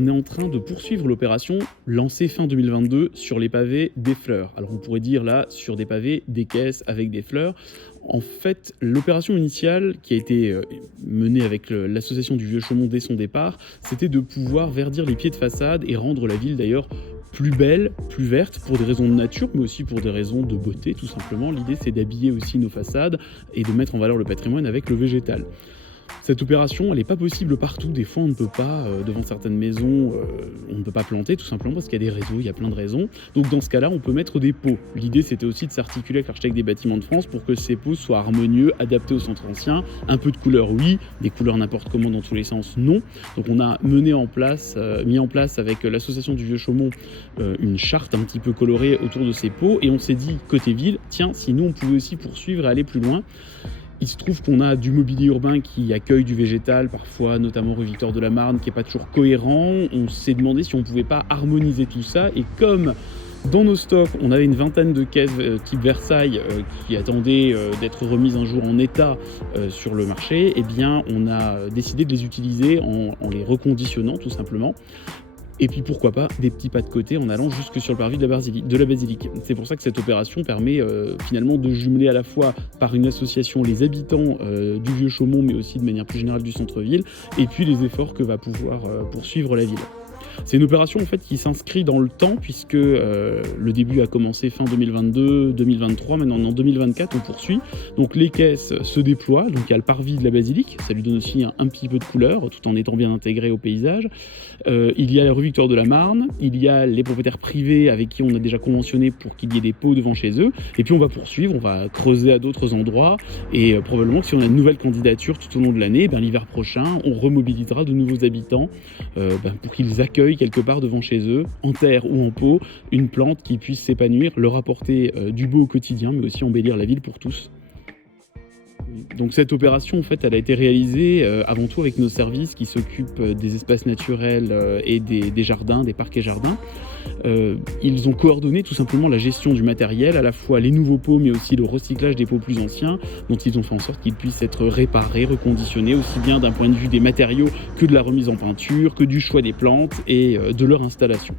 On est en train de poursuivre l'opération lancée fin 2022 sur les pavés des fleurs. Alors on pourrait dire là sur des pavés des caisses avec des fleurs. En fait, l'opération initiale qui a été menée avec l'association du Vieux Chaumont dès son départ, c'était de pouvoir verdir les pieds de façade et rendre la ville d'ailleurs plus belle, plus verte, pour des raisons de nature, mais aussi pour des raisons de beauté, tout simplement. L'idée, c'est d'habiller aussi nos façades et de mettre en valeur le patrimoine avec le végétal. Cette opération, elle n'est pas possible partout. Des fois, on ne peut pas, devant certaines maisons, on ne peut pas planter, tout simplement parce qu'il y a des réseaux, il y a plein de raisons. Donc dans ce cas-là, on peut mettre des pots. L'idée, c'était aussi de s'articuler avec l'architecte des bâtiments de France pour que ces pots soient harmonieux, adaptés au centre ancien. Un peu de couleur, oui. Des couleurs n'importe comment dans tous les sens, non. Donc on a mis en place avec l'association du Vieux Chaumont une charte un petit peu colorée autour de ces pots. Et on s'est dit, côté ville, tiens, si nous, on pouvait aussi poursuivre et aller plus loin. Il se trouve qu'on a du mobilier urbain qui accueille du végétal, parfois notamment rue Victor de la Marne, qui n'est pas toujours cohérent. On s'est demandé si on ne pouvait pas harmoniser tout ça. Et comme dans nos stocks, on avait une vingtaine de caisses type Versailles qui attendaient d'être remises un jour en état sur le marché, eh bien, on a décidé de les utiliser en les reconditionnant tout simplement. Et puis pourquoi pas des petits pas de côté en allant jusque sur le parvis de la basilique. C'est pour ça que cette opération permet finalement de jumeler à la fois par une association les habitants du Vieux Chaumont, mais aussi de manière plus générale du centre-ville, et puis les efforts que va pouvoir poursuivre la ville. C'est une opération en fait qui s'inscrit dans le temps puisque le début a commencé fin 2022, 2023, maintenant en 2024 on poursuit. Donc les caisses se déploient, donc il y a le parvis de la basilique, ça lui donne aussi un petit peu de couleur tout en étant bien intégré au paysage. Il y a la rue Victor de la Marne, il y a les propriétaires privés avec qui on a déjà conventionné pour qu'il y ait des pots devant chez eux. Et puis on va poursuivre, on va creuser à d'autres endroits et probablement que si on a une nouvelle candidature tout au long de l'année, l'hiver prochain on remobilisera de nouveaux habitants pour qu'ils accueillent quelque part devant chez eux, en terre ou en pot, une plante qui puisse s'épanouir, leur apporter du beau au quotidien, mais aussi embellir la ville pour tous. Donc cette opération, en fait, elle a été réalisée avant tout avec nos services qui s'occupent des espaces naturels et des jardins, des parcs et jardins. Ils ont coordonné tout simplement la gestion du matériel, à la fois les nouveaux pots, mais aussi le recyclage des pots plus anciens, dont ils ont fait en sorte qu'ils puissent être réparés, reconditionnés, aussi bien d'un point de vue des matériaux que de la remise en peinture, que du choix des plantes et de leur installation.